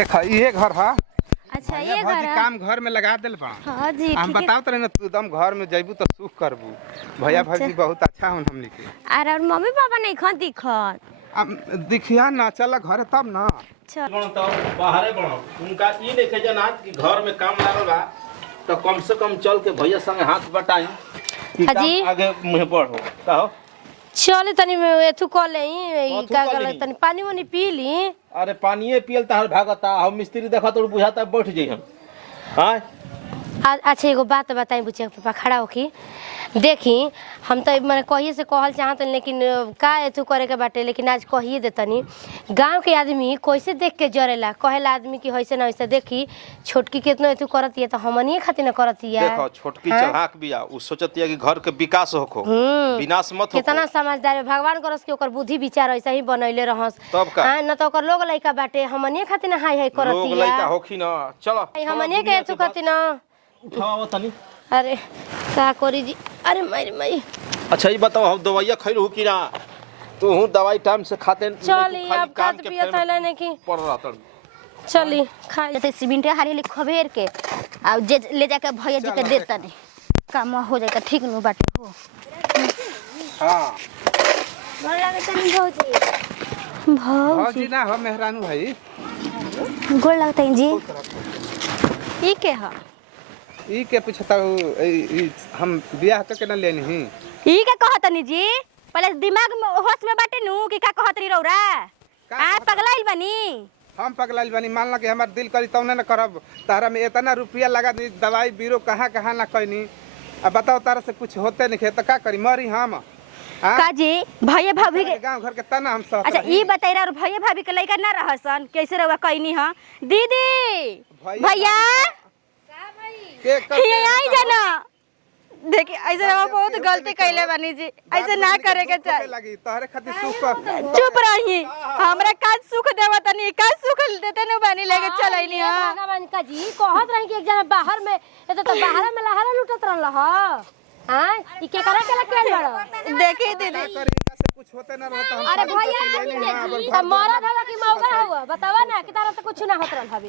ये घर है। अच्छा ये घर है। काम घर में लगा दिल बा। हां जी हम बताओ तरे ना तू एकदम घर में जइबू तो सुख करबू। भैया भाभी बहुत अच्छा हन हमनी के। अरे और मम्मी पापा नहीं खन दिखत। दिखिया ना चल घर तब ना। चल तो बाहरे बनो उनका ई नहीं के जना कि घर में काम लागल बा तो कम से कम चल के भैया संग हाथ बटाई कि काम आगे मुंह बढ़ो कहो। चल तनी एथु क लेई का गल तनी पानी वानी पी ली। अरे पानीए पियल तार भागता हम मिस्त्री देखा तो बुझाता बैठ जाई हम। हां अच्छा एगो बात बताई बुचिया पापा खड़ा होखी देखी हम तो मैंने कहिए से कहल चाहत लेकिन का एथु करे के बाटे लेकिन आज कहिए देतनी। गांव के आदमी कैसे देख के जरेला कहेला आदमी की होइसे ना वैसे देखी छोटकी कितना एथु करती है तो हमनिए खातिर न करती है। देखो छोटकी चढ़ाक बिया उ सोचती है कि घर के विकास होखो विनाश मत हो। कितना समझदार है भगवान करस के ओकर बुद्धि विचार ऐसा ही बनैले रहस। तब का न तो ओकर लोग लइका बाटे हमनिए खातिर न हाय हाय करती है। लोग लइका होखी ना चलो हमनिए के एथु खातिर न उठाओ तनी। अरे का करी जी अरे मारी माई। अच्छा ये बताओ हम दवाइयां खइलहु कि ना तू हूं दवाई टाइम से खाते चली अब खात पियत है नहीं कि पड़ रहा था। चली खाई जते सीमेंट हारी ले खबेर के आ जे ले जाके भैया जी के देता नहीं काम हो जाएगा ठीक नु बाटे हो। हां गोड़ लगे तनी भौजी भौजी ना हो मेहरानू भाई गोड़ लगते हैं जी। ई के ह ई के पूछता हम बियाह करके ना लेनी ही। ई के कहतनी जी पहले दिमाग में होश में बाटे नु कि का कहतरी रौरा आ पगलाइल बनी। हम पगलाइल बनी मान ला कि हमार दिल करी तौने न करब तारा में इतना रुपया लगा दी दवाई बीरो कहाँ ना कहनी। अब बताओ तारा से कुछ होते नहीं खे तो का करी मरी हम का जी भैया भाभी के गांव घर के तना हम सब। अच्छा ई बताइरा और भैया भाभी के लइका ना रहसन कैसे रहुआ कहनी ह दीदी भैया ये आई जाना देखिए ऐसे रहुआ बहुत गलती कैले बनी जी ऐसे ना करे के चाहे लगी तोहरे खातिर सुख चुप रही हमरा का सुख देवा तनी का सुख देते न बनी लेके चलैनी ह भगवान का जी कहत रही कि एक जना बाहर में तो बाहर में लहरा लुटत रहल ह हां ई के करा के लगे बड़ो देखी दीदी से कुछ होते ना रहता हम। अरे भैया अब मरद हवा कि मौगा हुआ बतावा ना कि तारा से कुछ ना होत रहल भाभी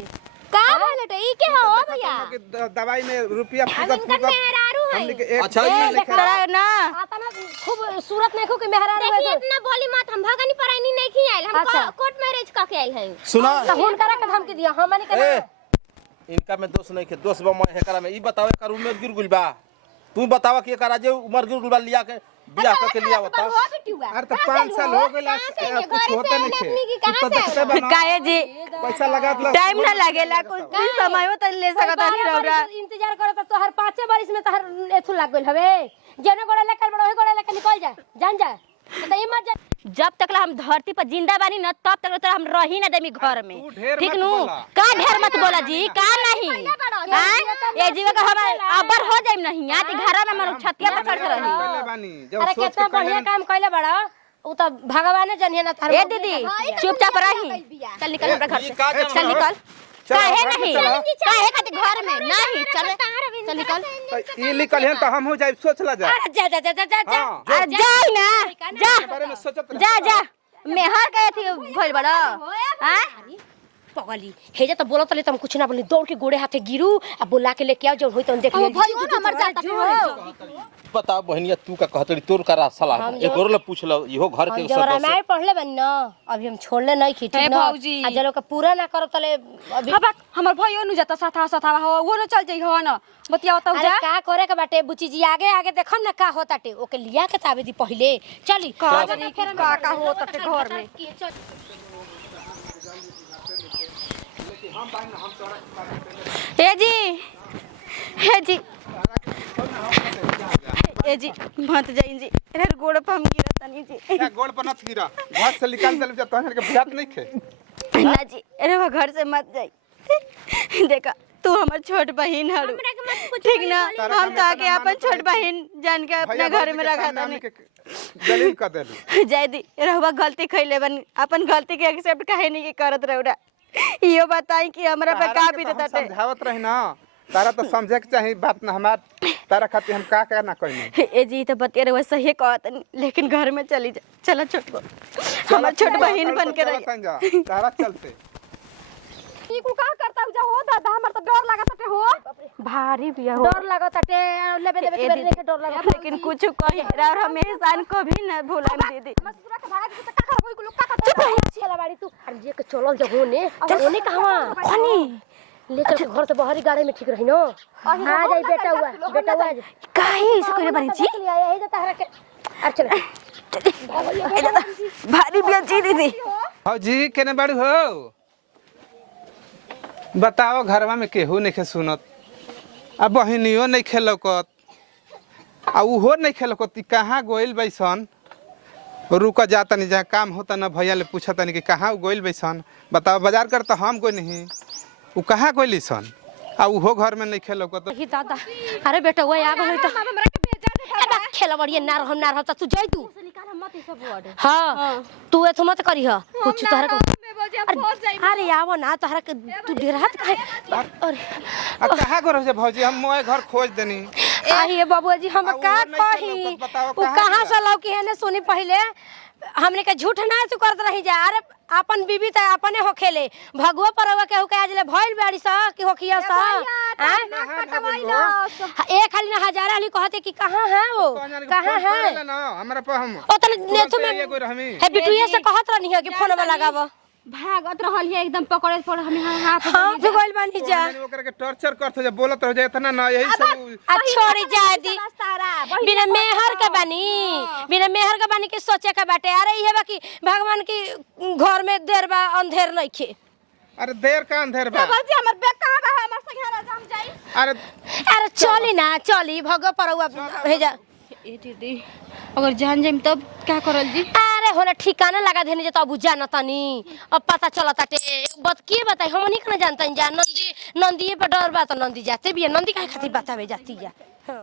का बोलटे ई के हो भैया दवाई में रुपया फुकत हमनी के एक अच्छा ये देखा ना आता ना खूब सूरत नहीं खूब मेहरारू है इतना बोली मत हम भगनी परानी नहीं की आइल हम कोर्ट मैरिज क के आइल हई। सुना तो हुन करा के धमकी दिया हमनी के इनका में दोष नहीं के दोष बा मैं एकरा में ई बताओ एकर उम्र गिर गुल बा तू बतावा कि एकरा जे उम्र गिर गुल बा लिया के बियाह करके लिया बता। अरे तो 5 साल हो गइला कुछ होते नहीं थे तू तो देखते बना काहे जी पैसा लगा दला टाइम ना लागेला कुछ भी समय हो त ले सकत नहीं रौरा इंतजार करत तो हर 5 बरिस में तहर एथु लाग गइल हवे जेने गोड़े लेकर बड़ो हे गोड़े लेकर निकल जा जान जा तो ये मत जब तक हम धरती पर जिंदा बानी न तब तक तो हम रही ना देमी घर में ठीक नु का ढेर मत बोला जी का नहीं ये जीव का हम अबर हो जाइम नहीं आज घर में हम छतिया पर चढ़ रही। अरे कितना बढ़िया काम कइले बड़ा उ तो भगवान जनिए ना थार ए दीदी चुपचाप रही चल निकल अपना घर से चल निकल काहे नहीं काहे खातिर घर में नहीं चल निकल ई निकल है तो हम हो जाए सोच ला जा। अरे जा जा जा जा जा अरे जा ना जा जा मेहर गए थी भइल बड़ा हां पगली हे जे तो बोलत तले तुम कुछ ना बोली दौड़ के गोड़े हाथे गिरू आ बोला के लेके आओ जो होई तो देख ले भइयो ना मर जाता हो। बता बहनिया तू का कहतरी तोर करा सलाह एक और ले पूछ लो इहो घर के सदस्य जरा मैं पढ़ले बन ना अभी हम छोड़ले नहीं की ठीक ना आ जलो का पूरा ना करो तले अभी अब हमर भइयो नु जाता साथा हो वो न चल जाई हो ना बतिया बताऊ जा का करे के बाटे बुची जी आगे आगे देखन ना का होताटे ओके लिया के तावे दी पहले चली का हो तटे घर में ए जी ए जी मत जाई जी रे गोड़ पर हम गिरा तनी जी क्या गोड़ पर मत गिरा घर से निकाल दे जब तोहर के बुझात नहीं खे ना जी अरे वो घर से मत जाई देखा तू हमर छोट बहन हरु ठीक ना हम तो आके अपन छोट बहन जान के अपने घर में रखा तनी जलील कर देलू जय दी रहवा गलती खइले बन अपन गलती के एक्सेप्ट काहे नहीं के करत रहूरा इयो बताई कि हमरा पे का बीतत ताटे समझावत रही ना तारा तो समझे के चाहिए बात ना हमार तारा खातिर हम का ना कहनी ए जी तो बतिया रे वैसे ही कहत लेकिन घर में चली जा चलो छोट हमर छोट बहन बन के रह तारा चलते ठीक भारी बिया हो डर लागत ताटे लेबे देबे के नहीं के डर लागत लेकिन कुछ कही और हम एहसान कभी न भूलाएम दीदी हम ससुरा के भागा के का करबो को लोग का चुप रह छेला बाड़ी तू अरे जे के चलल जे होने होने कहवा कोनी ले चल के घर से बाहरी गाड़ी में ठीक रही नो आ जाई बेटा हुआ काहे ऐसे करे बानी जी यही जाता है के अरे चल भारी बिया जी दीदी भौजी केने बाड़ू हो बताओ घरवा में केहू नहीं सुनत अब बहनियो नहीं खेलकत आ उहो नहीं खेलकत कहाँ गोइल बैसन रुक जाता नहीं जहाँ काम होता ना भैया ले पूछा तनी कि कहाँ गोइल बैसन बताओ बाजार कर तो हम कोई नहीं वो कहाँ गोइली सन आ उहो घर में नहीं खेलकत ही दादा अरे बेटा वो आ गई तो हमरा के भेजा दे खेला बढ़िया ना हम तू जाई तू निकाल मत ई सब वर्ड हां तू एथु मत करी ह कुछ तोहरा अरे आवो ना तोहरा के तू डेरात काहे अरे आ कहाँ गो रहे भौजी हम मोए घर खोज देनी आइए बाबूजी हम का कही वो कहां से लौकी है ने सुनी पहले हमने के झूठ ना तू करत रही जा अरे अपन बीबी त अपने होखेले भगवा परवा के होके आजले भइल बाड़ी सा कि होखिया सा एक खाली ना हजार वाली कहते कि कहां है वो कहां है हमरा पर हम ओ तने नेथु में है बिटुया से कहत रहनी है कि फोन में लगाव भागत रहल है एकदम पकड़े पड़ हम हाथ हां भगवान बानी जा ओकरा के टॉर्चर करत हो जा बोलत रह जा इतना ना यही सब आ छोड़ी जाए दी बिना मेहर के बानी के सोचे के बाटे अरे इहे बा कि भगवान की घर में देर बा अंधेर नहीं खे अरे देर का अंधेर बा बाबूजी हमर बेग कहां बा हमर से घर जाम जाई अरे चली ना चली भगो परवा भेजा ए दीदी अगर जान जाम तब क्या करल जी अरे होला ठिकाना लगा देने जे तब जान तनी अब पता चलता टे बात की बताई हम नहीं ना जानता जा नंदी पे डर बा तो नंदी जाते भी नंदी काहे खातिर बतावे जाती जा हां